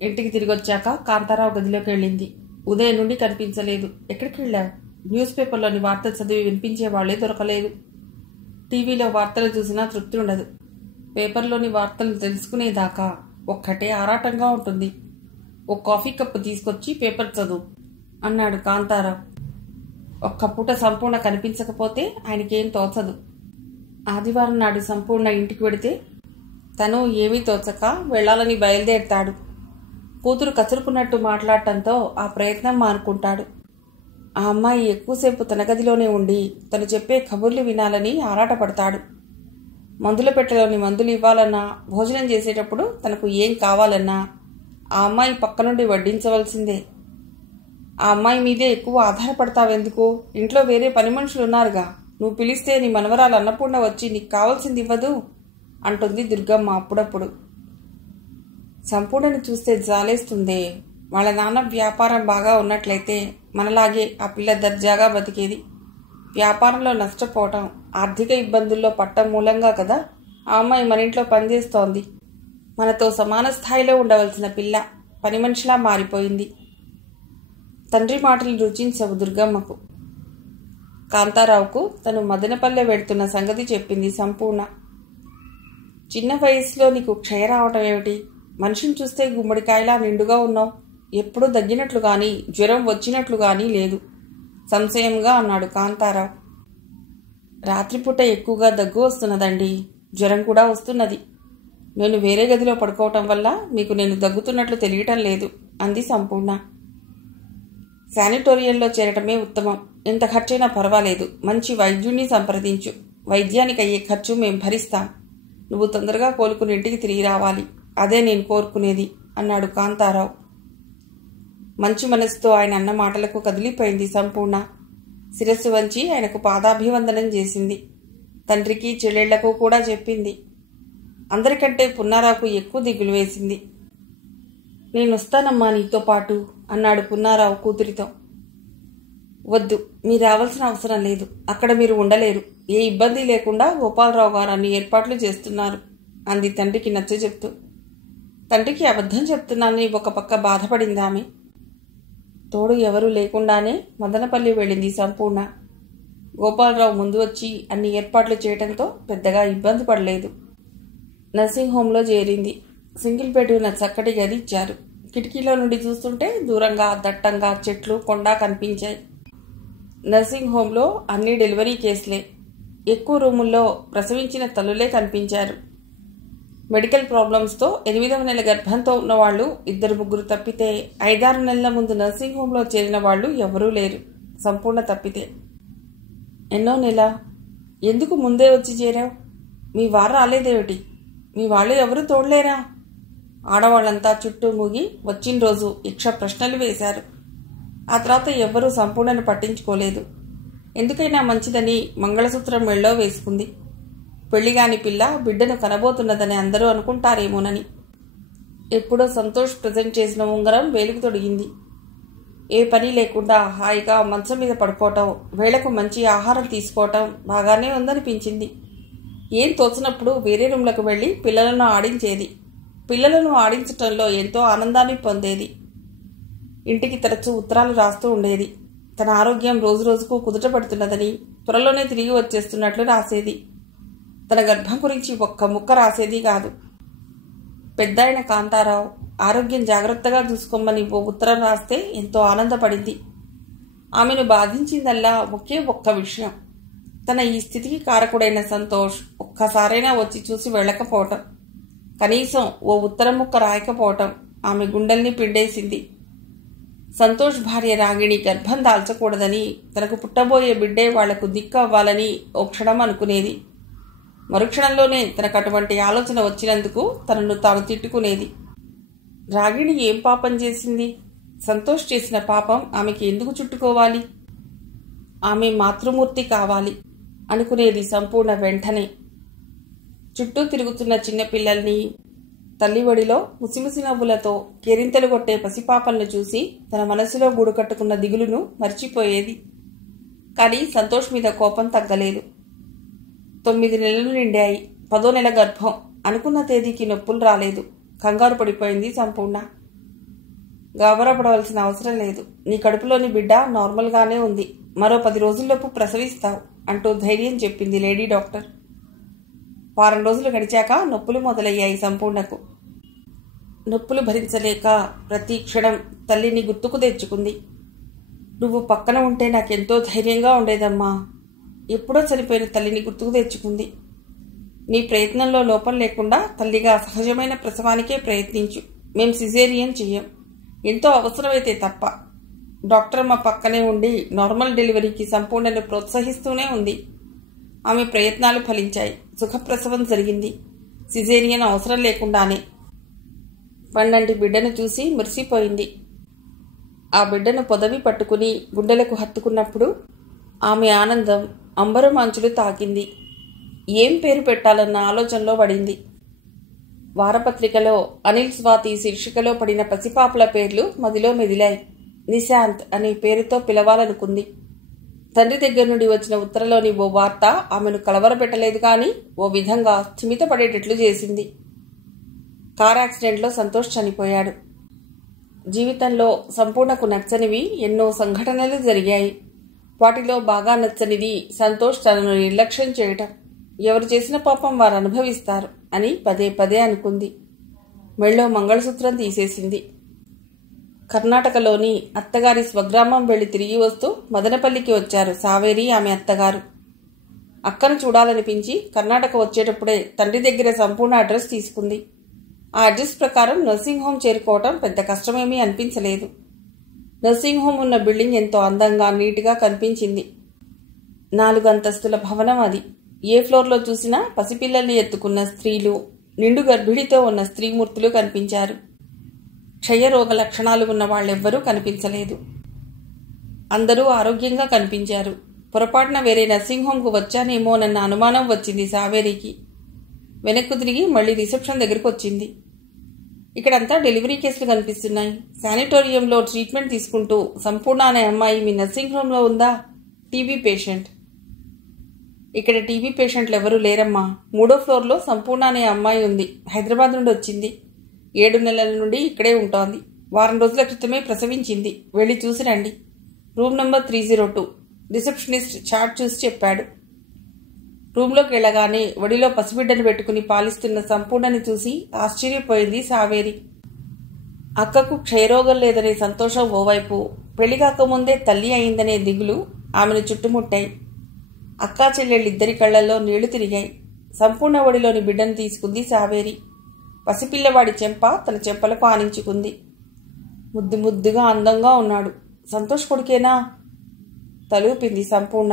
ఇంటికి తిరిగొచ్చాక కాంతారావు గదిలోకి వెళ్ళింది. ఉదయం నుండి కనిపించలేదు. ఎక్కడికి వెళ్ళావు? న్యూస్ పేపర్లోని వార్తలు చదివి వినిపించే వాళ్లే దొరకలేదు. టీవీలో వార్తలు చూసినా తృప్తి ఉండదు. పేపర్లోని వార్తలు తెలుసుకునేదాకా ఒక్కటే ఆరాటంగా ఉంటుంది. ఓ కాఫీ కప్పు తీసుకొచ్చి పేపర్ చదువు అన్నాడు కాంతారావు. ఒక్క పూట సంపూర్ణ కనిపించకపోతే ఆయనకేం తోచదు. ఆదివారం నాడు సంపూర్ణ ఇంటికి వెడితే తను ఏమీ తోచక వెళ్లాలని బయలుదేరతాడు. కూతురు కసురుకున్నట్టు మాట్లాడటంతో ఆ ప్రయత్నం మానుకుంటాడు. ఆ అమ్మాయి ఎక్కువసేపు తన గదిలోనే ఉండి తను చెప్పే కబుర్లు వినాలని ఆరాటపడతాడు. మందుల పెట్టెలోని మందులు ఇవ్వాలన్నా, భోజనం చేసేటప్పుడు తనకు ఏం కావాలన్నా ఆ అమ్మాయి పక్క నుండి వడ్డించవలసిందే. ఆ అమ్మాయి మీదే ఎక్కువ ఆధారపడతావెందుకు? ఇంట్లో వేరే పని మనుషులు ఉన్నారుగా. నువ్వు పిలిస్తే నీ మనవరాలు అన్నపూర్ణ వచ్చి నీకు కావాల్సింది ఇవ్వదు అంటుంది దుర్గమ్మ అప్పుడప్పుడు. సంపూర్ణని చూస్తే జాలేస్తుందే. వాళ్ళ నాన్న వ్యాపారం బాగా ఉన్నట్లయితే మనలాగే ఆ పిల్ల దర్జాగా బతికేది. వ్యాపారంలో నష్టపోవటం, ఆర్థిక ఇబ్బందుల్లో పట్టం మూలంగా కదా ఆ అమ్మాయి మన ఇంట్లో పనిచేస్తోంది. మనతో సమాన స్థాయిలో ఉండవలసిన పిల్ల పని మనిషిలా మారిపోయింది. తండ్రి మాటలు రుచించవు దుర్గమ్మకు. కాంతారావుకు తను మదనపల్లె వెడుతున్న సంగతి చెప్పింది సంపూర్ణ. చిన్న వయసులో నీకు క్షయ రావటం ఏమిటి? మనిషిని చూస్తే గుమ్మడికాయలా నిండుగా ఉన్నావు. ఎప్పుడూ దగ్గినట్లు గాని, జ్వరం వచ్చినట్లు గాని లేదు సంశయంగా అన్నాడు కాంతారావు. రాత్రిపూట ఎక్కువగా దగ్గు వస్తున్నదండి. జ్వరం కూడా వస్తున్నది. నేను వేరే గదిలో పడుకోవటం వల్ల మీకు నేను దగ్గుతున్నట్లు తెలియటం లేదు అంది సంపూర్ణ. శానిటోరియంలో చేరటమే ఉత్తమం. ఎంత ఖర్చైనా పర్వాలేదు. మంచి వైద్యుణ్ణి సంప్రదించు. వైద్యానికి అయ్యే ఖర్చు మేం భరిస్తాం. నువ్వు తొందరగా కోలుకుని ఇంటికి తిరిగి రావాలి. అదే నేను కోరుకునేది అన్నాడు కాంతారావు. మంచి మనసుతో ఆయన అన్న మాటలకు కదిలిపోయింది సంపూర్ణ. శిరస్సు వంచి ఆయనకు పాదాభివందనం చేసింది. తండ్రికి చెల్లెళ్లకు కూడా చెప్పింది. అందరికంటే పున్నారావుకు ఎక్కువ దిగులు వేసింది. నేనొస్తానమ్మా నీతో పాటు అన్నాడు పున్నారావు కూతురితో. వద్దు, మీరు రావాల్సిన అవసరం లేదు. అక్కడ మీరు ఉండలేరు. ఏ ఇబ్బంది లేకుండా గోపాలరావు గారు అన్ని ఏర్పాట్లు చేస్తున్నారు అంది తండ్రికి నచ్చజెప్తూ. తండ్రికి అబద్ధం చెప్తున్నానని ఒక పక్క బాధపడిందామె. తోడు ఎవరూ లేకుండానే మదనపల్లి వెళ్ళింది సంపూర్ణ. గోపాలరావు ముందు వచ్చి అన్ని ఏర్పాట్లు చేయడంతో పెద్దగా ఇబ్బంది పడలేదు. నర్సింగ్ హోంలో చేరింది. సింగిల్ బెడ్ ఉన్న చక్కటి గది ఇచ్చారు. కిటికీలో నుండి చూస్తుంటే దూరంగా దట్టంగా చెట్లు, కొండ కనిపించాయి. నర్సింగ్ హోంలో అన్ని డెలివరీ కేసులే. ఎక్కువ రూముల్లో ప్రసవించిన తల్లులే కనిపించారు. మెడికల్ ప్రాబ్లమ్స్తో 8వ నెల గర్భంతో ఉన్నవాళ్లు 2-3 తప్పితే 5-6 నెలల ముందు నర్సింగ్ హోంలో చేరిన వాళ్ళు ఎవరూ లేరు, సంపూర్ణ తప్పితే. ఎన్నో నెల? ఎందుకు ముందే వచ్చి చేరావు? మీ వారు రాలేదేమిటి? మీ వాళ్ళు ఎవరూ తోడలేరా? ఆడవాళ్లంతా చుట్టూ మూగి వచ్చిన రోజు యక్ష ప్రశ్నలు వేశారు. ఆ తర్వాత ఎవ్వరూ సంపూర్ణను పట్టించుకోలేదు. ఎందుకైనా మంచిదని మంగళసూత్రం మెళ్ళో వేసుకుంది. పెళ్లిగాని పిల్ల బిడ్డను కనబోతున్నదని అందరూ అనుకుంటారేమోనని. ఎప్పుడో సంతోష్ ప్రజెంట్ చేసిన ఉంగరం వేలుకు తొడిగింది. ఏ పని లేకుండా హాయిగా మంచం మీద పడుకోవటం, వేళకు మంచి ఆహారం తీసుకోవటం బాగానే ఉందనిపించింది. ఏం తోచినప్పుడు వేరే రూమ్లకు వెళ్లి పిల్లలను ఆడించేది. పిల్లలను ఆడించటంలో ఎంతో ఆనందాన్ని పొందేది. ఇంటికి తరచూ ఉత్తరాలు రాస్తూ ఉండేది. తన ఆరోగ్యం రోజురోజుకు కుదుటపడుతున్నదని, త్వరలోనే తిరిగి వచ్చేస్తున్నట్లు రాసేది. తన గర్భం గురించి ఒక్క ముక్క రాసేది కాదు. పెద్దాయన కాంతారావు ఆరోగ్యం జాగ్రత్తగా చూసుకోమని ఓ ఉత్తరం రాస్తే ఎంతో ఆనందపడింది. ఆమెను బాధించిందల్లా ఒకే ఒక్క విషయం. తన ఈ స్థితికి కారకుడైన సంతోష్ ఒక్కసారైనా వచ్చి చూసి వెళ్ళకపోవటం, కనీసం ఓ ఉత్తరం ముక్క రాయకపోవటం ఆమె గుండెల్ని పిండేసింది. సంతోష్ భార్య రాగిణి గర్భం దాల్చకూడదని, తనకు పుట్టబోయే బిడ్డే వాళ్లకు దిక్కు అవ్వాలని ఓ క్షణం అనుకునేది. మరుక్షణంలోనే తనకు అటువంటి ఆలోచన వచ్చినందుకు తనను తాను తిట్టుకునేది. రాగిణి ఏం పాపం చేసింది? సంతోష్ చేసిన పాపం ఆమెకి ఎందుకు చుట్టుకోవాలి? ఆమె మాతృమూర్తి కావాలి అనుకునేది సంపూర్ణ వెంటనే. చుట్టూ తిరుగుతున్న చిన్నపిల్లల్ని, తల్లివడిలో ముసిముసి నవ్వులతో కేరింతలు కొట్టే పసిపాపలను చూసి తన మనసులో గూడు కట్టుకున్న దిగులును మర్చిపోయేది. కానీ సంతోష్ మీద కోపం తగ్గలేదు. 9 నెలలు నిండాయి. 10వ నెల గర్భం. అనుకున్న తేదీకి నొప్పులు రాలేదు. కంగారు పడిపోయింది సంపూర్ణ. గాబరాపడవలసిన అవసరం లేదు. నీ కడుపులోని బిడ్డ నార్మల్గానే ఉంది. మరో 10 రోజుల్లోపు ప్రసవిస్తావు అంటూ ధైర్యం చెప్పింది లేడీ డాక్టర్. వారం రోజులు గడిచాక నొప్పులు మొదలయ్యాయి సంపూర్ణకు. నొప్పులు భరించలేక ప్రతి క్షణం తల్లిని గుర్తుకు తెచ్చుకుంది. నువ్వు పక్కన ఉంటే నాకెంతో ధైర్యంగా ఉండేదమ్మా. ఎప్పుడో చనిపోయిన తల్లిని గుర్తుకు తెచ్చుకుంది. నీ ప్రయత్నంలో లోపం లేకుండా తల్లిగా సహజమైన ప్రసవానికే ప్రయత్నించు. మేం సిజేరియన్ చెయ్యం, ఎంతో అవసరమైతే తప్ప. డాక్టర్ అమ్మ పక్కనే ఉండి నార్మల్ డెలివరీకి సంపూర్ణను ప్రోత్సహిస్తూనే ఉంది. ఆమె ప్రయత్నాలు ఫలించాయి. సుఖప్రసవం జరిగింది. సిజేరియన్ అవసరం లేకుండానే. పన్నంటి బిడ్డను చూసి మురిసిపోయింది. ఆ బిడ్డను పొదవి పట్టుకుని గుండెలకు హత్తుకున్నప్పుడు ఆమె ఆనందం అంబరమాంచులు తాకింది. ఏం పేరు పెట్టాలన్న ఆలోచనలో పడింది. వారపత్రికలో అనిల్ స్వాతి శీర్షికలో పడిన పసిపాపల పేర్లు మదిలో మెదిలాయి. నిశాంత్ అనే పేరుతో పిలవాలనుకుంది. తండ్రి దగ్గర నుండి వచ్చిన ఉత్తరంలోని ఓ వార్త ఆమెను కలవరపెట్టలేదు కానీ ఓ విధంగా స్థిమితపడేటట్లు చేసింది. కార్ యాక్సిడెంట్లో సంతోష్ చనిపోయాడు. జీవితంలో సంపూర్ణకు నచ్చనివి ఎన్నో సంఘటనలు జరిగాయి. వాటిలో బాగా నచ్చనిది సంతోష్ తనను నిర్లక్ష్యం చేయటం. ఎవరు చేసిన పాపం వారు అనుభవిస్తారు అని పదే పదే అనుకుంది. మెళ్ళో మంగళసూత్రం తీసేసింది. కర్ణాటకలోని అత్తగారి స్వగ్రామం వెళ్లి తిరిగి వస్తూ మదనపల్లికి వచ్చారు సావేరి ఆమె అత్తగారు. అక్కను చూడాలనిపించి కర్ణాటక వచ్చేటప్పుడే తండ్రి దగ్గర సంపూర్ణ అడ్రస్ తీసుకుంది. ఆ అడ్రస్ ప్రకారం నర్సింగ్ హోం చేరుకోవటం పెద్ద కష్టమేమీ అనిపించలేదు. నర్సింగ్ హోం ఉన్న బిల్డింగ్ ఎంతో అందంగా నీట్గా కనిపించింది. 4 అంతస్తుల భవనం అది. ఏ ఫ్లోర్లో చూసినా పసిపిల్లల్ని ఎత్తుకున్న స్త్రీలు, నిండు గర్భిణితో ఉన్న స్త్రీమూర్తులు కనిపించారు. క్షయరోగ లక్షణాలు ఉన్న వాళ్ళెవ్వరూ కనిపించలేదు. అందరూ ఆరోగ్యంగా కనిపించారు. పొరపాటున వేరే నర్సింగ్ హోంకు వచ్చానేమోనన్న అనుమానం వచ్చింది సావేరికి. వెనక్కు తిరిగి మళ్లీ రిసెప్షన్ దగ్గరకు వచ్చింది. ఇక్కడంతా డెలివరీ కేసులు కనిపిస్తున్నాయి. శానిటోరియంలో ట్రీట్మెంట్ తీసుకుంటూ సంపూర్ణ అనే అమ్మాయి మీ నర్సింగ్ హోంలో ఉందా? TB patient. ఇక్కడ టీబీ పేషెంట్లు ఎవరూ లేరమ్మా. 3వ ఫ్లోర్లో సంపూర్ణ అనే అమ్మాయి ఉంది. హైదరాబాద్ నుండి వచ్చింది. 7 నెలల నుండి ఇక్కడే ఉంటోంది. వారం రోజుల క్రితమే ప్రసవించింది. వెళ్ళి చూసి రండి. Room number 302. రిసెప్షనిస్ట్ చార్ట్ చూసి చెప్పాడు. రూమ్లోకి వెళ్ళగానే ఒడిలో పసిబిడ్డను పెట్టుకుని పాలిస్తున్న సంపూర్ణని చూసి ఆశ్చర్యపోయింది సావేరి. అక్కకు క్షయరోగం లేదనే సంతోషం ఓవైపు, పెళ్లి కాకముందే తల్లి అయిందనే దిగులు ఆమెను చుట్టుముట్టాయి. అక్కా చెల్లెళ్ళిద్దరి కళ్లల్లో నీళ్లు తిరిగాయి. సంపూర్ణ ఒడిలోని బిడ్డను తీసుకుంది సావేరి. పసిపిల్లవాడి చెంప తన చెంపలకు ఆనించుకుంది. ముద్దు ముద్దుగా అందంగా ఉన్నాడు. సంతోష్ కొడుకేనా? తలూపింది సంపూర్ణ.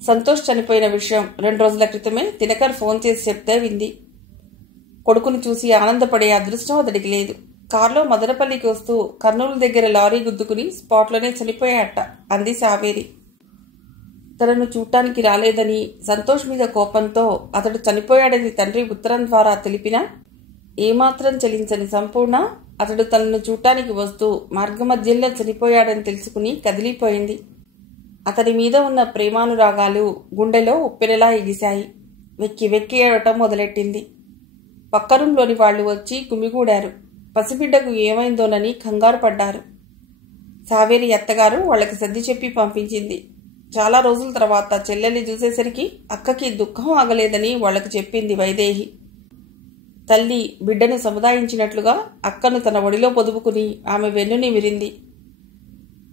సంతోష్ చనిపోయిన విషయం 2 రోజుల క్రితమే దినకర్ ఫోన్ చేసి చెప్తే వింది. కొడుకును చూసి ఆనందపడే అదృష్టం అతడికి లేదు. కారులో మదనపల్లికి వస్తూ కర్నూలు దగ్గర లారీ గుద్దుకుని స్పాట్లోనే చనిపోయాట అంది సావేరి. తనను చూడటానికి రాలేదని, సంతోష్ మీద కోపంతో అతడు చనిపోయాడని తండ్రి ఉత్తరం ద్వారా తెలిపినా ఏమాత్రం చలించని సంపూర్ణ అతడు తనను చూడటానికి వస్తూ మార్గమధ్యంలో చనిపోయాడని తెలుసుకుని కదిలిపోయింది. అతని మీద ఉన్న ప్రేమానురాగాలు గుండెలో ఉప్పెనలా ఎగిశాయి. వెక్కి వెక్కి ఏడటం మొదలెట్టింది. పక్క రూంలోని వాళ్లు వచ్చి గుమిగూడారు. పసిబిడ్డకు ఏమైందోనని కంగారు పడ్డారు. సావేరి అత్తగారు వాళ్లకు సర్ది చెప్పి పంపించింది. చాలా రోజుల తర్వాత చెల్లెల్ని చూసేసరికి అక్కకి దుఃఖం ఆగలేదని వాళ్లకు చెప్పింది వైదేహి. తల్లి బిడ్డను సముదాయించినట్లుగా అక్కను తన ఒడిలో పొదుపుకుని ఆమె వెన్నుని విరింది.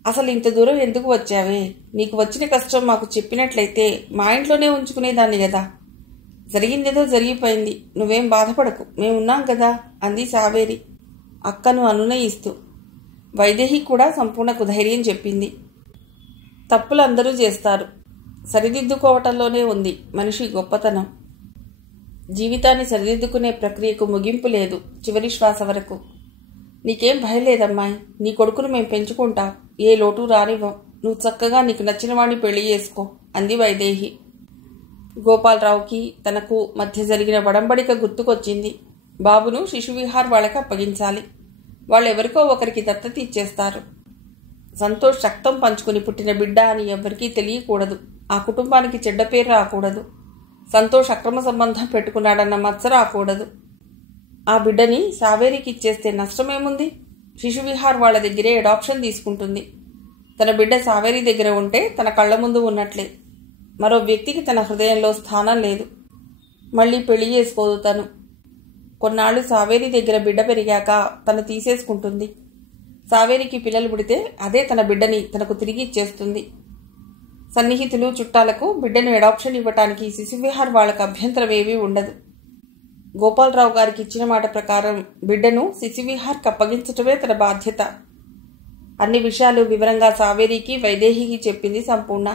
అసలు ఇంత దూరం ఎందుకు వచ్చావే? నీకు వచ్చిన కష్టం మాకు చెప్పినట్లయితే మా ఇంట్లోనే ఉంచుకునేదాన్ని కదా. జరిగిందేదో జరిగిపోయింది. నువ్వేం బాధపడకు, మేమున్నాం కదా అంది సావేరి అక్కను అనునయిస్తూ. వైదేహి కూడా సంపూర్ణకు ధైర్యం చెప్పింది. తప్పులు అందరూ చేస్తారు. సరిదిద్దుకోవటంలోనే ఉంది మనిషి గొప్పతనం. జీవితాన్ని సరిదిద్దుకునే ప్రక్రియకు ముగింపు లేదు, చివరి శ్వాస వరకు. నీకేం భయం లేదమ్మాయి. నీ కొడుకును మేం పెంచుకుంటాం. ఏ లోటు రానివ్వం. నువ్వు చక్కగా నీకు నచ్చిన వాడిని పెళ్లి చేసుకో అంది వైదేహి. గోపాలరావుకి తనకు మధ్య జరిగిన వడంబడిక గుర్తుకొచ్చింది. బాబును శిశువిహార్ వాళ్ళకి అప్పగించాలి. వాళ్ళెవరికో ఒకరికి దత్తత ఇచ్చేస్తారు. సంతోష్ రక్తం పంచుకుని పుట్టిన బిడ్డ అని ఎవ్వరికీ తెలియకూడదు. ఆ కుటుంబానికి చెడ్డ పేరు రాకూడదు. సంతోష్ అక్రమ సంబంధం పెట్టుకున్నాడన్న మచ్చ రాకూడదు. ఆ బిడ్డని సావేరికి ఇచ్చేస్తే నష్టమేముంది? శిశువిహార్ వాళ్ళ దగ్గరే అడాప్షన్ తీసుకుంటుంది. తన బిడ్డ సావేరి దగ్గర ఉంటే తన కళ్ళ ముందు ఉన్నట్లే. మరో వ్యక్తికి తన హృదయంలో స్థానం లేదు. మళ్ళీ పెళ్లి చేసుకోదు తను. కొన్నాళ్లు సావేరి దగ్గర బిడ్డ పెరిగాక తను తీసేసుకుంటుంది. సావేరికి పిల్లలు పుడితే అదే తన బిడ్డని తనకు తిరిగి ఇచ్చేస్తుంది. సన్నిహితులు చుట్టాలకు బిడ్డను అడాప్షన్ ఇవ్వటానికి శిశువిహార్ వాళ్లకు అభ్యంతరమేమీ ఉండదు. గోపాలరావు గారికి ఇచ్చిన మాట ప్రకారం బిడ్డను శిశువిహార్కి అప్పగించటమే తన బాధ్యత. అన్ని విషయాలు వివరంగా సావేరికి వైదేహికి చెప్పింది సంపూర్ణ.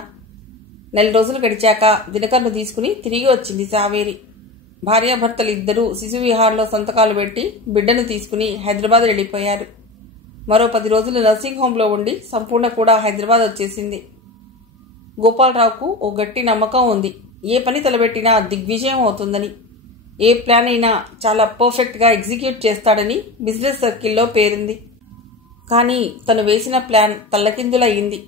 4 రోజులు గడిచాక దినకర్ను తీసుకుని తిరిగి వచ్చింది సావేరి. భార్యాభర్తలు ఇద్దరూ శిశువిహార్లో సంతకాలు పెట్టి బిడ్డను తీసుకుని హైదరాబాద్ వెళ్ళిపోయారు. మరో 10 రోజులు నర్సింగ్ హోంలో ఉండి సంపూర్ణ కూడా హైదరాబాద్ వచ్చేసింది. గోపాలరావుకు ఓ గట్టి నమ్మకం ఉంది. ఏ పని తలబెట్టినా దిగ్విజయం అవుతుందని, ఏ ప్లాన్ అయినా చాలా పర్ఫెక్ట్గా ఎగ్జిక్యూట్ చేస్తాడని బిజినెస్ సర్కిల్లో పేరుంది. కానీ తను వేసిన ప్లాన్ తల్లకిందులయ్యింది.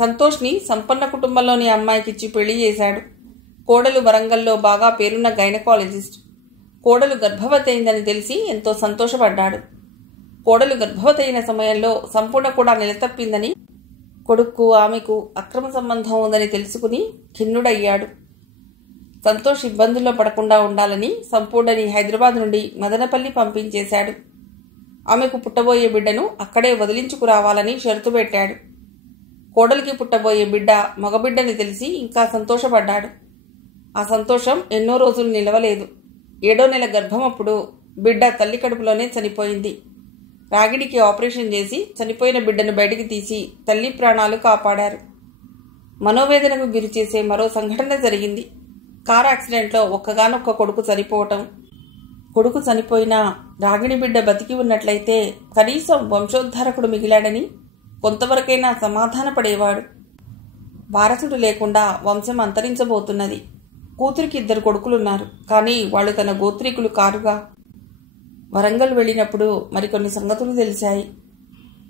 సంతోష్ని సంపన్న కుటుంబంలోని అమ్మాయికిచ్చి పెళ్లి చేశాడు. కోడలు వరంగల్లో బాగా పేరున్న గైనకాలజిస్ట్. కోడలు గర్భవతి అయిందని తెలిసి ఎంతో సంతోషపడ్డాడు. కోడలు గర్భవతి అయిన సమయంలో సంపూర్ణ కూడా నిలతప్పిందని, కొడుక్కు ఆమెకు అక్రమ సంబంధం ఉందని తెలుసుకుని ఖిన్నుడయ్యాడు. సంతోష్ ఇబ్బందుల్లో పడకుండా ఉండాలని సంపూర్ణని హైదరాబాద్ నుండి మదనపల్లి పంపించేశాడు. ఆమెకు పుట్టబోయే బిడ్డను అక్కడే వదిలించుకురావాలని షరతు పెట్టాడు. కోడలికి పుట్టబోయే బిడ్డ మగబిడ్డని తెలిసి ఇంకా సంతోషపడ్డాడు. ఆ సంతోషం ఎన్నో రోజులు నిలవలేదు. 7వ నెల గర్భమప్పుడు బిడ్డ తల్లి కడుపులోనే చనిపోయింది. రాగిడికి ఆపరేషన్ చేసి చనిపోయిన బిడ్డను బయటికి తీసి తల్లి ప్రాణాలు కాపాడారు. మనోవేదనకు గురిచేసే మరో సంఘటన జరిగింది. కారు యాక్సిడెంట్లో ఒక్కగానొక్క కొడుకు చనిపోవటం. కొడుకు చనిపోయినా రాగిణి బిడ్డ బతికి ఉన్నట్లయితే కనీసం వంశోద్ధారకుడు మిగిలాడని కొంతవరకైనా సమాధానపడేవాడు. వారసుడు లేకుండా వంశం అంతరించబోతున్నది. కూతురికి 2 కొడుకులున్నారు, కానీ వాళ్ళు తన గోత్రీకులు కారుగా. వరంగల్ వెళ్ళినప్పుడు మరికొన్ని సంగతులు తెలిసాయి.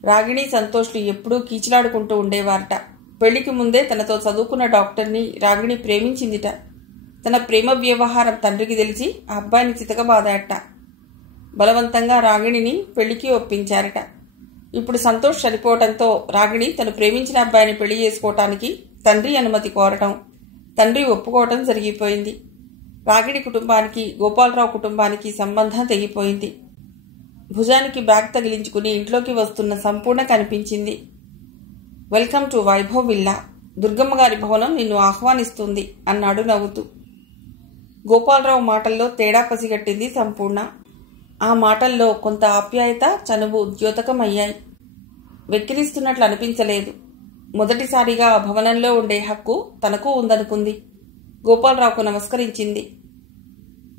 రాగిణి సంతోష్లు ఎప్పుడూ కీచులాడుకుంటూ ఉండేవారట. పెళ్లికి ముందే తనతో చదువుకున్న డాక్టర్ని రాగిణి ప్రేమించిందిట. తన ప్రేమ వ్యవహారం తండ్రికి తెలిసి ఆ అబ్బాయిని చితకబాదాట. బలవంతంగా రాగిణిని పెళ్లికి ఒప్పించారట. ఇప్పుడు సంతోష్ చనిపోవటంతో రాగిణి తను ప్రేమించిన అబ్బాయిని పెళ్లి చేసుకోవటానికి తండ్రి అనుమతి కోరటం, తండ్రి ఒప్పుకోవటం జరిగిపోయింది. రాగిణి కుటుంబానికి గోపాలరావు కుటుంబానికి సంబంధం తెగిపోయింది. భుజానికి బ్యాగ్ తగిలించుకుని ఇంట్లోకి వస్తున్న సంపూర్ణ కనిపించింది. Welcome to Vaibhav villa. Durgamma గారి భవనం నిన్ను ఆహ్వానిస్తుంది అన్నాడు నవ్వుతూ. గోపాలరావు మాటల్లో తేడా పసిగట్టింది సంపూర్ణ. ఆ మాటల్లో కొంత ఆప్యాయత, చనువు ద్యోతకమయ్యాయి. వెక్కిరిస్తున్నట్లు అనిపించలేదు. మొదటిసారిగా ఆ భవనంలో ఉండే హక్కు తనకు ఉందనుకుంది. గోపాలరావుకు నమస్కరించింది.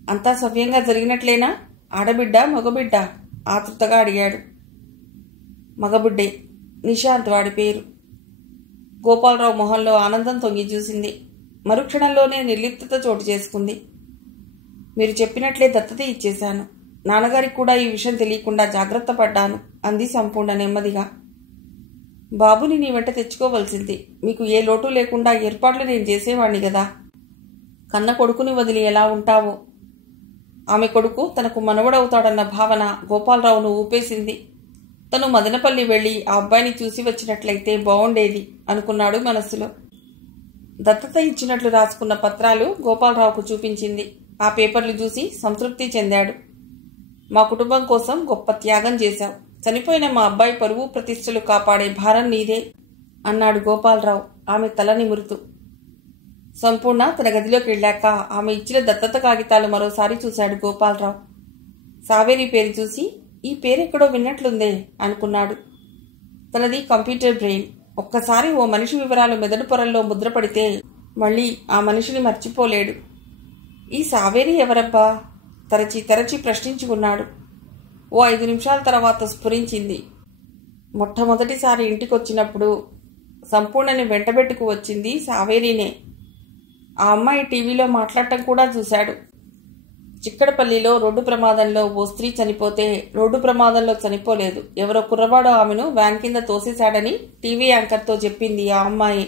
అంతా సవ్యంగా జరిగినట్లేనా? ఆడబిడ్డ మగబిడ్డ? ఆతృతగా అడిగాడు. మగబిడ్డే, నిశాంత్ వాడి పేరు. గోపాలరావు మొహంలో ఆనందం తొంగి చూసింది. మరుక్షణంలోనే నిర్లిప్తత చోటు చేసుకుంది. మీరు చెప్పినట్లే దత్తత ఇచ్చేశాను. నాన్నగారికి కూడా ఈ విషయం తెలియకుండా జాగ్రత్త పడ్డాను అంది సంపూర్ణ నెమ్మదిగా. బాబుని నీ వెంట తెచ్చుకోవలసింది. మీకు ఏ లోటు లేకుండా ఏర్పాట్లు నేను చేసేవాణ్ణి కదా. కన్న కొడుకుని వదిలి ఎలా ఉంటావో. ఆమె కొడుకు తనకు మనవడవుతాడన్న భావన గోపాలరావును ఊపేసింది. తను మదనపల్లి వెళ్లి ఆ అబ్బాయిని చూసి వచ్చినట్లయితే బాగుండేది అనుకున్నాడు మనస్సులో. దత్తత ఇచ్చినట్లు రాసుకున్న పత్రాలు గోపాలరావుకు చూపించింది. ఆ పేపర్లు చూసి సంతృప్తి చెందాడు. మా కుటుంబం కోసం గొప్ప త్యాగం చేశావు. చనిపోయిన మా అబ్బాయి పరువు ప్రతిష్టలు కాపాడే భారం నీదే అన్నాడు గోపాలరావు ఆమె తల నిమురుతూ. సంపూర్ణ తన గదిలోకి వెళ్ళాక ఆమె ఇచ్చిన దత్తత కాగితాలు మరోసారి చూశాడు గోపాలరావు. సావేరి పేరు చూసి ఈ పేరెక్కడో విన్నట్లుందే అనుకున్నాడు. తనది కంప్యూటర్ బ్రెయిన్. ఒక్కసారి ఓ మనిషి వివరాలు మెదడు పొరల్లో ముద్రపడితే మళ్ళీ ఆ మనిషిని మర్చిపోలేడు. ఈ సావేరి ఎవరబ్బా? తరచి తరచి ప్రశ్నించుకున్నాడు. ఓ 5 నిమిషాల తర్వాత స్ఫురించింది. మొట్టమొదటిసారి ఇంటికొచ్చినప్పుడు సంపూర్ణని వెంటబెట్టుకు వచ్చింది సావేరీనే. ఆ అమ్మాయి టీవీలో మాట్లాడటం కూడా చూశాడు. చిక్కడపల్లిలో రోడ్డు ప్రమాదంలో ఓ స్త్రీ చనిపోతే రోడ్డు ప్రమాదంలో చనిపోలేదు, ఎవరో కుర్రవాడో ఆమెను వ్యాన్ కింద తోసేశాడని టీవీ యాంకర్తో చెప్పింది ఆ అమ్మాయి.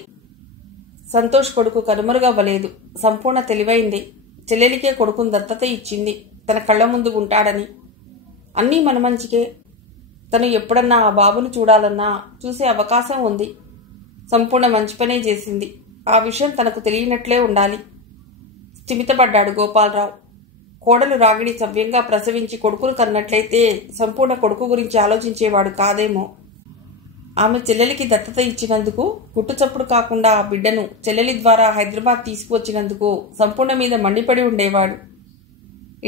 సంతోష్ కొడుకు కనుమరుగవ్వలేదు. సంపూర్ణ తెలివైంది. చెల్లెలికే కొడుకుని దత్తత ఇచ్చింది, తన కళ్ల ముందు ఉంటాడని. అన్నీ మన మంచికే. తను ఎప్పుడన్నా ఆ బాబును చూడాలన్నా చూసే అవకాశం ఉంది. సంపూర్ణ మంచి పనే చేసింది. ఆ విషయం తనకు తెలియనట్లే ఉండాలి. స్థిమితపడ్డాడు గోపాలరావు. కోడలు రాగిణి సవ్యంగా ప్రసవించి కొడుకును కన్నట్లయితే సంపూర్ణ కొడుకు గురించి ఆలోచించేవాడు కాదేమో. ఆమె చెల్లెలికి దత్తత ఇచ్చినందుకు, గుట్టుచప్పుడు కాకుండా ఆ బిడ్డను చెల్లెలి ద్వారా హైదరాబాద్ తీసుకువచ్చినందుకు సంపూర్ణ మీద మండిపడి ఉండేవాడు.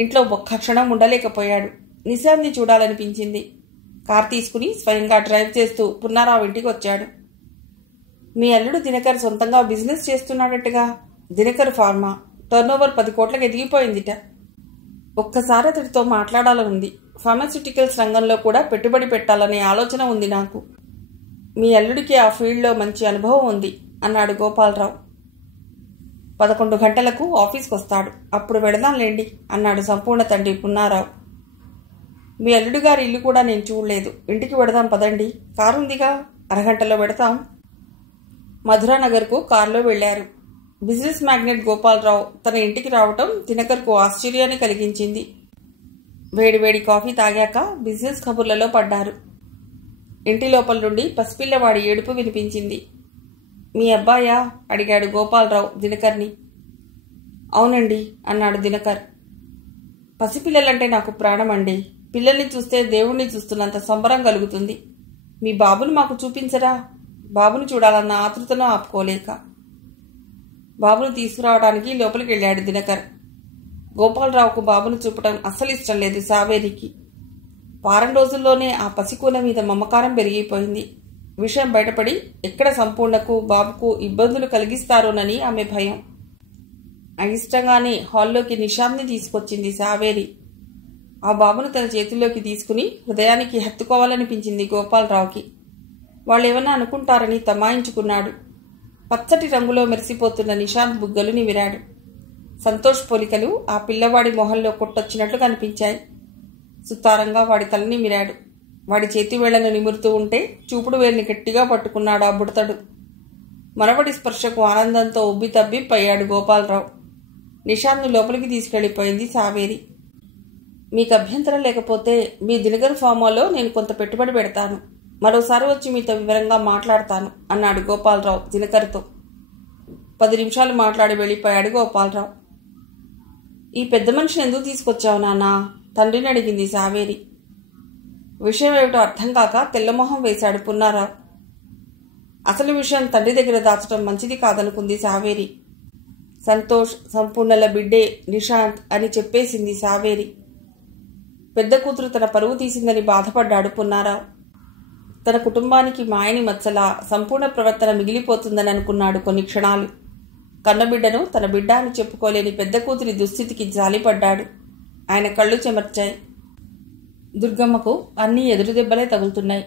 ఇంట్లో ఒక్క క్షణం ఉండలేకపోయాడు. నిశాంత్ని చూడాలనిపించింది. కారు తీసుకుని స్వయంగా డ్రైవ్ చేస్తూ పున్నారావు ఇంటికి వచ్చాడు. మీ అల్లుడు దినకర్ సొంతంగా బిజినెస్ చేస్తున్నాడట్టుగా. దినకర్ ఫార్మా టర్నోవర్ 10 కోట్లకు ఎదిగిపోయిందిట. ఒక్కసారి అతడితో మాట్లాడాలనుంది. ఫార్మాస్యూటికల్స్ రంగంలో కూడా పెట్టుబడి పెట్టాలనే ఆలోచన ఉంది నాకు. మీ అల్లుడికి ఆ ఫీల్డ్లో మంచి అనుభవం ఉంది అన్నాడు గోపాలరావు. 11 గంటలకు ఆఫీస్కి వస్తాడు. అప్పుడు వెళదాంలేండి అన్నాడు సంపూర్ణ తండ్రి పున్నారావు. మీ అల్లుడు గారి ఇల్లు కూడా నేను చూడలేదు. ఇంటికి వెడదాం పదండి. కారుందిగా, అరగంటలో వెడతాం. మధురానగర్కు కారులో వెళ్లారు. బిజినెస్ మ్యాగ్నెట్ గోపాలరావు తన ఇంటికి రావటం దినకర్కు ఆశ్చర్యాన్ని కలిగించింది. వేడివేడి కాఫీ తాగాక బిజినెస్ కబుర్లలో పడ్డారు. ఇంటి లోపల నుండి పసిపిల్లవాడి ఏడుపు వినిపించింది. మీ అబ్బాయా అడిగాడు గోపాలరావు దినకర్ని. అవునండి అన్నాడు దినకర్. పసిపిల్లలంటే నాకు ప్రాణం అండి. పిల్లల్ని చూస్తే దేవుణ్ణి చూస్తున్నంత సంబరం కలుగుతుంది. మీ బాబును మాకు చూపించరా? బాబును చూడాలన్న ఆతృతను ఆపుకోలేక బాబును తీసుకురావడానికి లోపలికి వెళ్ళాడు దినకర్. గోపాలరావుకు బాబును చూపటం అస్సలు ఇష్టం లేదు సావేరికి. వారం రోజుల్లోనే ఆ పసికూన మీద మమకారం పెరిగిపోయింది. విషయం బయటపడి ఎక్కడ సంపూర్ణకు బాబుకు ఇబ్బందులు కలిగిస్తారోనని ఆమె భయం. అయిష్టంగానే హాల్లోకి నిశాంత్ని తీసుకొచ్చింది సావేరి. ఆ బాబును తన చేతుల్లోకి తీసుకుని హృదయానికి హత్తుకోవాలనిపించింది గోపాలరావుకి. వాళ్ళేమన్నా అనుకుంటారని తమాయించుకున్నాడు. పచ్చటి రంగులో మెరిసిపోతున్న నిశాంత్ బుగ్గలు నిమిరాడు. సంతోష్ పోలికలు ఆ పిల్లవాడి మొహంలో కొట్టొచ్చినట్లు కనిపించాయి. సుతారంగా వాడి తలని నిమిరాడు. వాడి చేతి వేళ్లను నిమురుతూ ఉంటే చూపుడు వేలిని గట్టిగా పట్టుకున్నాడు ఆ బుడతడు. మనవడి స్పర్శకు ఆనందంతో ఉబ్బి తబ్బిప్పయ్యాడు గోపాలరావు. నిశాంత్ను లోపలికి తీసుకెళ్లిపోయింది సావేరి. మీకు అభ్యంతరం లేకపోతే మీ దినకర్ ఫార్మాలో నేను కొంత పెట్టుబడి పెడతాను. మరోసారి వచ్చి మీతో వివరంగా మాట్లాడతాను అన్నాడు గోపాలరావు దినకర్తో. 10 నిమిషాలు మాట్లాడి వెళ్ళిపోయాడు గోపాలరావు. ఈ పెద్ద మనిషిని ఎందుకు తీసుకొచ్చావు నాన్నా? తండ్రిని అడిగింది సావేరి. విషయం ఏమిటో అర్థం కాక తెల్లమొహం వేశాడు పున్నారావు. అసలు విషయం తండ్రి దగ్గర దాచడం మంచిది కాదనుకుంది సావేరి. సంతోష్ సంపూర్ణల బిడ్డే నిశాంత్ అని చెప్పేసింది సావేరి. పెద్ద కూతురు తన పరువు తీసిందని బాధపడ్డాడు పున్నారావు. తన కుటుంబానికి మాయని మచ్చలా సంపూర్ణ ప్రవర్తన మిగిలిపోతుందని అనుకున్నాడు కొన్ని క్షణాలు. కన్నబిడ్డను తన బిడ్డ అని చెప్పుకోలేని పెద్ద కూతురి దుస్థితికి జాలిపడ్డాడు. ఆయన కళ్ళు చెమర్చాయి. దుర్గమ్మకు అన్నీ ఎదురు దెబ్బలే తగులుతున్నాయి.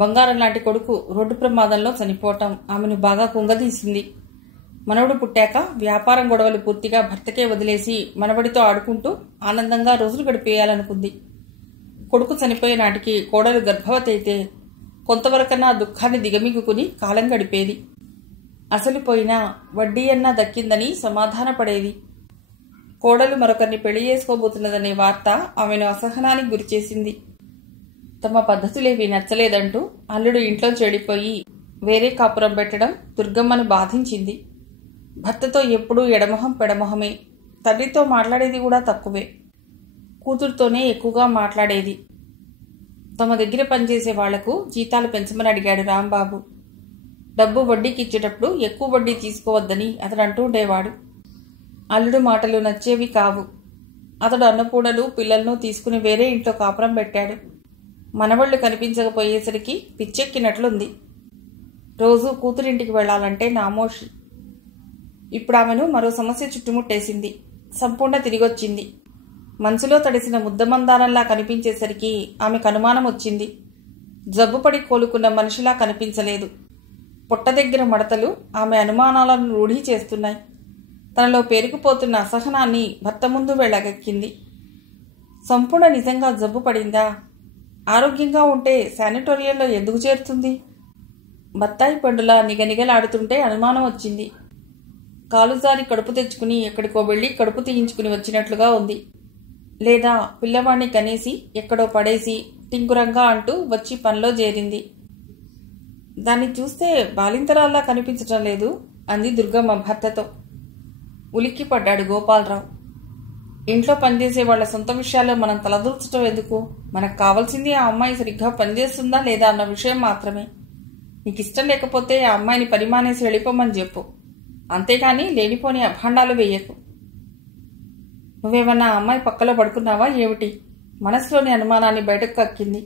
బంగారం లాంటి కొడుకు రోడ్డు ప్రమాదంలో చనిపోవటం ఆమెను బాగా కుంగదీసింది. మనవడు పుట్టాక వ్యాపారం గొడవలు పూర్తిగా భర్తకే వదిలేసి మనవడితో ఆడుకుంటూ ఆనందంగా రోజులు గడిపేయాలనుకుంది. కొడుకు చనిపోయే నాటికి కోడలు గర్భవతి అయితే కొంతవరకన్నా దుఃఖాన్ని దిగమిగుకుని కాలం గడిపేది. అసలు పోయినా వడ్డీ అన్నా దక్కిందని సమాధానపడేది. కోడలు మరొకరిని పెళ్లి చేసుకోబోతున్నదనే వార్త ఆమెను అసహనానికి గురిచేసింది. తమ పద్ధతులేవి నచ్చలేదంటూ అల్లుడు ఇంట్లో చెడిపోయి వేరే కాపురం పెట్టడం దుర్గమ్మను బాధించింది. భర్తతో ఎప్పుడూ ఎడమొహం పెడమొహమే. తండ్రితో మాట్లాడేది కూడా తక్కువే. కూతురుతోనే ఎక్కువగా మాట్లాడేది. తమ దగ్గర పనిచేసే వాళ్లకు జీతాలు పెంచమని అడిగాడు రాంబాబు. డబ్బు వడ్డీకి ఇచ్చేటప్పుడు ఎక్కువ వడ్డీ తీసుకోవద్దని అతడు అంటూ ఉండేవాడు. అల్లుడు మాటలు నచ్చేవి కావు. అతడు అన్నపూడలు పిల్లలను తీసుకుని వేరే ఇంట్లో కాపురం పెట్టాడు. మనవళ్లు కనిపించకపోయేసరికి పిచ్చెక్కినట్లుంది. రోజూ కూతురింటికి వెళ్లాలంటే నామోషి. ఇప్పుడు ఆమెను మరో సమస్య చుట్టుముట్టేసింది. సంపూర్ణ తిరిగొచ్చింది. మనసులో తడిసిన ముద్దమందారంలా కనిపించేసరికి ఆమెకు అనుమానం వచ్చింది. జబ్బుపడి కోలుకున్న మనిషిలా కనిపించలేదు. పొట్ట దగ్గర మడతలు ఆమె అనుమానాలను రూఢీ చేస్తున్నాయి. తనలో పేరుకుపోతున్న అసహనాన్ని భర్త ముందు వెళ్ళగక్కింది. సంపూర్ణ నిజంగా జబ్బు పడిందా? ఆరోగ్యంగా ఉంటే శానిటోరియంలో ఎందుకు చేరుతుంది? బత్తాయి పండులా నిగనిగలాడుతుంటే అనుమానం వచ్చింది. కాలుజారి కడుపు తెచ్చుకుని ఎక్కడికో వెళ్లి కడుపు తీయించుకుని వచ్చినట్లుగా ఉంది. లేదా పిల్లవాణ్ణి కనేసి ఎక్కడో పడేసి టింకురంగా అంటూ వచ్చి పనిలో చేరింది. దాన్ని చూస్తే బాలింతరాల్లా కనిపించటం లేదు అంది దుర్గమ్మ భర్తతో. ఉలిక్కిపడ్డాడు గోపాలరావు. ఇంట్లో పనిచేసే వాళ్ల సొంత విషయాల్లో మనం తలదూర్చటం ఎందుకు? మనకు కావాల్సింది ఆ అమ్మాయి సరిగ్గా పనిచేస్తుందా లేదా అన్న విషయం మాత్రమే. నీకు ఇష్టం లేకపోతే ఆ అమ్మాయిని పని మానేసి వెళ్ళిపోమని చెప్పు. అంతేకాని లేనిపోని అభాండాలు వేయకు. నువ్వేమన్నా ఆ అమ్మాయి పక్కలో పడుకున్నావా ఏమిటి? మనసులోని అనుమానాన్ని బయటకు కక్కింది.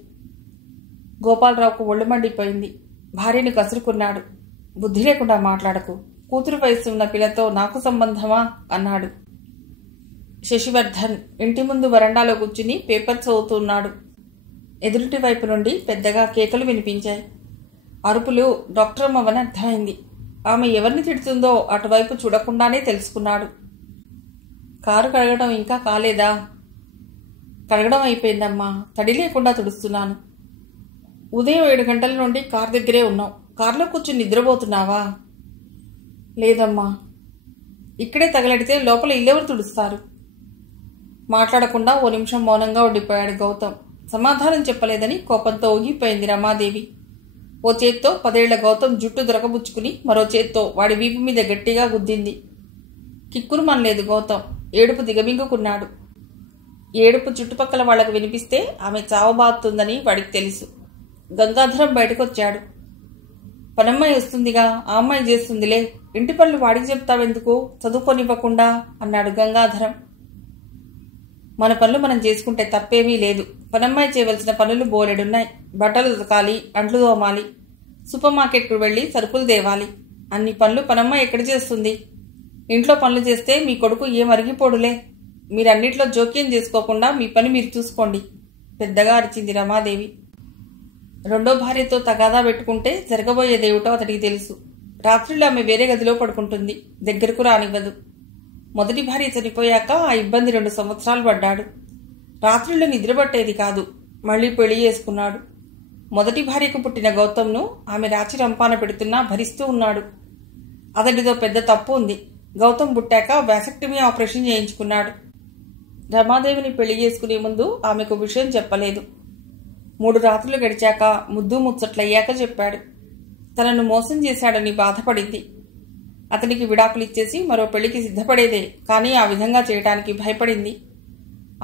గోపాలరావుకు ఒళ్ళు మండిపోయింది. భార్యను కసురుకున్నాడు. బుద్ధి లేకుండా మాట్లాడకు. కూతురు వయసు ఉన్న పిల్లతో నాకు సంబంధమా అన్నాడు. శశివర్ధన్ ఇంటి ముందు వరండాలో కూర్చుని పేపర్ చదువుతున్నాడు. ఎదురుటి వైపు నుండి పెద్దగా కేకలు వినిపించాయి. అరుపులు డాక్టర్ అమ్మవని అర్థమైంది. ఆమె ఎవరిని తిడుతుందో అటువైపు చూడకుండానే తెలుసుకున్నాడు. కారు కడగడం ఇంకా కాలేదా? కడగడం అయిపోయిందమ్మా. తడి లేకుండా తుడుస్తున్నాను. ఉదయం 7 గంటల నుండి కారు దగ్గరే ఉన్నావు. కారులో కూర్చుని నిద్రపోతున్నావా? లేదమ్మా. ఇక్కడే తగలడితే లోపల ఇల్లెవరు తుడుస్తారు? మాట్లాడకుండా ఓ నిమిషం మౌనంగా ఉండిపోయాడు గౌతమ్. సమాధానం చెప్పలేదని కోపంతో ఊగిపోయింది రమాదేవి. ఓ చేత్తో 10 ఏళ్ల గౌతమ్ జుట్టు దొరకబుచ్చుకుని మరో చేత్తో వాడి వీపు మీద గట్టిగా గుద్దింది. కిక్కురు మనలేదు గౌతమ్. ఏడుపు దిగమింగుకున్నాడు. ఏడుపు చుట్టుపక్కల వాళ్లకు వినిపిస్తే ఆమె చావబాతుందని వాడికి తెలుసు. గంగాధరం బయటకొచ్చాడు. పనమ్మాయి వస్తుందిగా, ఆ అమ్మాయి చేస్తుందిలే. ఇంటి పనులు వాడికి చెప్తావెందుకు, చదువుకొనివ్వకుండా అన్నాడు గంగాధరం. మన పనులు మనం చేసుకుంటే తప్పేమీ లేదు. పనమ్మాయి చేయవలసిన పనులు బోలెడున్నాయి. బట్టలు ఉతకాలి, అంట్లు తోమాలి, సూపర్ మార్కెట్కు వెళ్లి సరుకులు తేవాలి. అన్ని పనులు పనమ్మాయి ఎక్కడ చేస్తుంది? ఇంట్లో పనులు చేస్తే మీ కొడుకు ఏం అరిగిపోడులే. మీరన్నిట్లో జోక్యం చేసుకోకుండా మీ పని మీరు చూసుకోండి పెద్దగా అరిచింది రమాదేవి. రెండో భార్యతో తగాదా పెట్టుకుంటే జరగబోయేదేమిటో అతడికి తెలుసు. రాత్రిలో ఆమె వేరే గదిలో పడుకుంటుంది. దగ్గరకు రానివ్వదు. మొదటి భార్య చనిపోయాక ఆ ఇబ్బంది 2 సంవత్సరాలు పడ్డాడు. రాత్రిలో నిద్రపట్టేది కాదు. మళ్లీ పెళ్లి చేసుకున్నాడు. మొదటి భార్యకు పుట్టిన గౌతమ్ను ఆమె రాచి రంపాన పెడుతున్నా భరిస్తూ ఉన్నాడు. అతడితో పెద్ద తప్పు ఉంది. గౌతమ్ పుట్టాక వ్యాసెక్టమీ ఆపరేషన్ చేయించుకున్నాడు. రమాదేవిని పెళ్లి చేసుకునే ముందు ఆమెకు విషయం చెప్పలేదు. 3 రాత్రులు గడిచాక ముద్దు ముచ్చట్లయ్యాక చెప్పాడు. తనను మోసం చేశాడని బాధపడింది. అతనికి విడాకులిచ్చేసి మరో పెళ్లికి సిద్ధపడేదే, కానీ ఆ విధంగా చేయటానికి భయపడింది.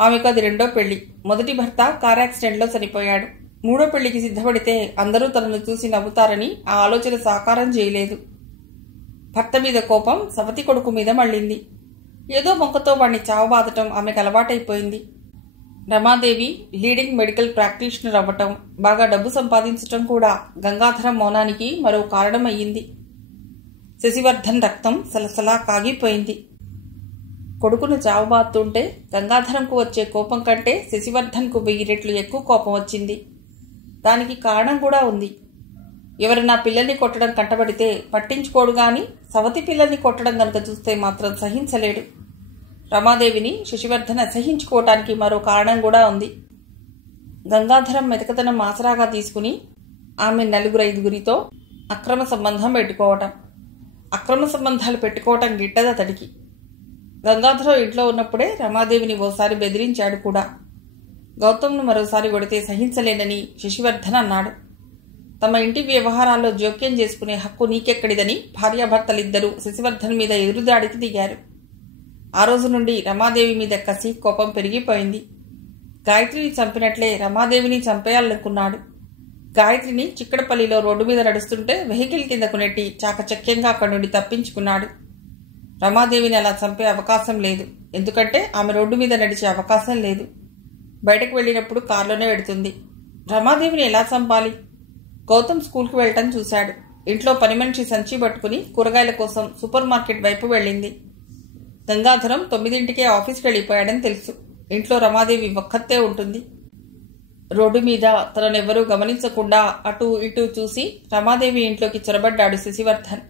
ఆమెకు అది 2వ పెళ్లి. మొదటి భర్త కార్ యాక్సిడెంట్లో చనిపోయాడు. 3వ పెళ్లికి సిద్ధపడితే అందరూ తనను చూసి నవ్వుతారని ఆ ఆలోచన సాకారం చేయలేదు. భర్త మీద కోపం సవతి కొడుకు మీద మళ్ళింది. ఏదో మొక్కతో వాణ్ణి చావబాదటం ఆమెకు అలవాటైపోయింది. రమాదేవి లీడింగ్ మెడికల్ ప్రాక్టీషనర్ అవ్వటం, బాగా డబ్బు సంపాదించటం కూడా గంగాధరం మౌనానికి మరో కారణమయ్యింది. శశివర్ధన్ రక్తం సలసలా కాగిపోయింది. కొడుకును చావబాతుంటే గంగాధరంకు వచ్చే కోపం కంటే శశివర్ధన్కు 1000 రెట్లు ఎక్కువ కోపం వచ్చింది. దానికి కారణం కూడా ఉంది. ఎవరైనా పిల్లల్ని కొట్టడం కంటబడితే పట్టించుకోడు గాని సవతి పిల్లల్ని కొట్టడం గనక చూస్తే మాత్రం సహించలేడు. రమాదేవిని శశివర్ధన్ అసహించుకోవటానికి మరో కారణం కూడా ఉంది. గంగాధరం మెతకతనం ఆసరాగా తీసుకుని ఆమె 4-5గురితో అక్రమ సంబంధం పెట్టుకోవటం. అక్రమ సంబంధాలు పెట్టుకోవటం గిట్టదు అతడికి. గంగాధరం ఇంట్లో ఉన్నప్పుడే రమాదేవిని ఓసారి బెదిరించాడు కూడా. గౌతమ్ను మరోసారి కొడితే సహించలేనని శశివర్ధన్ అన్నాడు. తమ ఇంటి వ్యవహారాల్లో జోక్యం చేసుకునే హక్కు నీకెక్కడిదని భార్యాభర్తలిద్దరూ శశివర్ధన్ మీద ఎదురుదాడికి దిగారు. ఆ రోజు నుండి రమాదేవి మీద కసి కోపం పెరిగిపోయింది. గాయత్రిని చంపినట్లే రమాదేవిని చంపేయాలనుకున్నాడు. గాయత్రిని చిక్కడపల్లిలో రోడ్డు మీద నడుస్తుంటే వెహికల్ కిందకు నెట్టి చాకచక్యంగా అక్కడి నుండి తప్పించుకున్నాడు. రమాదేవిని అలా చంపే అవకాశం లేదు. ఎందుకంటే ఆమె రోడ్డు మీద నడిచే అవకాశం లేదు. బయటకు వెళ్ళినప్పుడు కారులోనే వెడుతుంది. రమాదేవిని ఎలా చంపాలి? గౌతమ్ స్కూల్కి వెళ్ళటం చూశాడు. ఇంట్లో పని మనిషి సంచి పట్టుకుని కూరగాయల కోసం సూపర్ మార్కెట్ వైపు వెళ్ళింది. గంగాధరం 9ంటికే ఆఫీస్కి వెళ్ళిపోయాడని తెలుసు. ఇంట్లో రమాదేవి ఒక్కతే ఉంటుంది. రోడ్డు మీద తననెవ్వరూ గమనించకుండా అటూ ఇటూ చూసి రమాదేవి ఇంట్లోకి చొరబడ్డాడు శశివర్ధన్.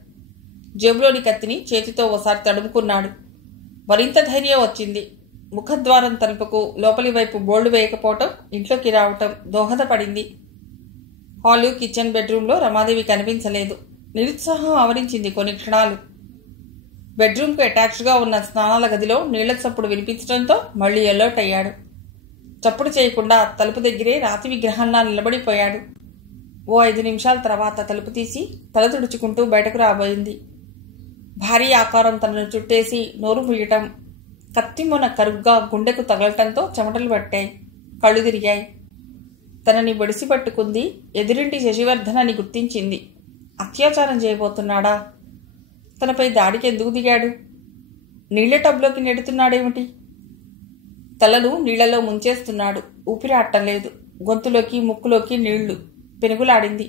జేబులోని కత్తిని చేతితో ఓసారి తడుముకున్నాడు. మరింత ధైర్యం వచ్చింది. ముఖద్వారం తలుపుకు లోపలి వైపు బోల్డ్ వేయకపోవటం, ఇంట్లోకి రావటం దోహదపడింది. హాలు, కిచెన్, బెడ్రూంలో రమాదేవి కనిపించలేదు. నిరుత్సాహం ఆవరించింది కొన్ని క్షణాలు. బెడ్రూమ్కు అటాచ్డ్గా ఉన్న స్నానాల గదిలో నీళ్ల చప్పుడు వినిపించడంతో మళ్లీ అలర్ట్ అయ్యాడు. చప్పుడు చేయకుండా తలుపు దగ్గరే రాతి విగ్రహంలా నిలబడిపోయాడు. ఓ 5 నిమిషాల తర్వాత తలుపు తీసి తల తుడుచుకుంటూ బయటకు రాబోయింది. భారీ ఆకారం తనను చుట్టేసి నోరు ముయ్యటం, కత్తిమొన కరుగ్గా గుండెకు తగలటంతో చెమటలు పట్టాయి, కళ్ళు తిరిగాయి. తనని బొడిసి పట్టుకుంది. ఎదురింటి శశివర్ధన్ గుర్తించింది. అత్యాచారం చేయబోతున్నాడా? తనపై దాడికి ఎందుకు దిగాడు? నీళ్ల టబ్లోకి నెడుతున్నాడేమిటి? తలను నీళ్లలో ముంచేస్తున్నాడు. ఊపిరాటలేదు. గొంతులోకి ముక్కులోకి నీళ్లు పెనుగులాడింది.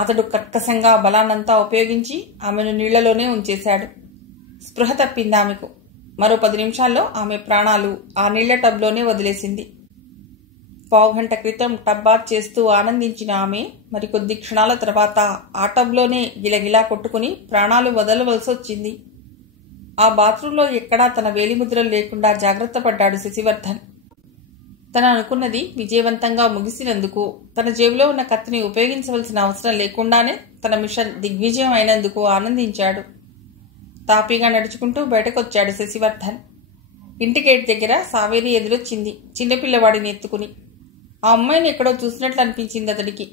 అతడు కర్కశంగా బలాన్నంతా ఉపయోగించి ఆమెను నీళ్లలోనే ఉంచేశాడు. స్పృహ తప్పింది ఆమెకు. మరో 10 నిమిషాల్లో ఆమె ప్రాణాలు ఆ నీళ్ల టబ్లోనే వదిలేసింది. పావుగంట క్రితం టబ్బాత్ చేస్తూ ఆనందించిన ఆమె మరికొద్ది క్షణాల తర్వాత ఆ టబ్లోనే గిలగిలా కొట్టుకుని ప్రాణాలు వదలవలసొచ్చింది. ఆ బాత్రూంలో ఎక్కడా తన వేలిముద్రలు లేకుండా జాగ్రత్త పడ్డాడు శశివర్ధన్. తను అనుకున్నది విజయవంతంగా ముగిసినందుకు, తన జేబులో ఉన్న కత్తిని ఉపయోగించవలసిన అవసరం లేకుండానే తన మిషన్ దిగ్విజయం అయినందుకు ఆనందించాడు. తాపీగా నడుచుకుంటూ బయటకొచ్చాడు శశివర్ధన్. ఇంటి గేట్ దగ్గర సావేరి ఎదురొచ్చింది చిన్నపిల్లవాడిని ఎత్తుకుని. ఆ అమ్మాయిని ఎక్కడో చూసినట్లు అనిపించింది అతడికి.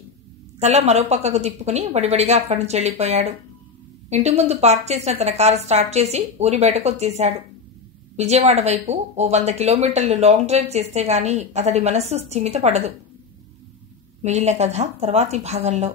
తల మరో పక్కకు తిప్పుకుని వడివడిగా అక్కడి నుంచి వెళ్ళిపోయాడు. ఇంటి ముందు పార్క్ చేసిన తన కారు స్టార్ట్ చేసి ఊరి బయటకు వచ్చేశాడు. విజయవాడ వైపు ఓ 100 కిలోమీటర్లు లాంగ్ డ్రైవ్ చేస్తే గాని అతడి మనస్సు స్థిమిత పడదు. మిగిలిన కథ తర్వాతి భాగంలో.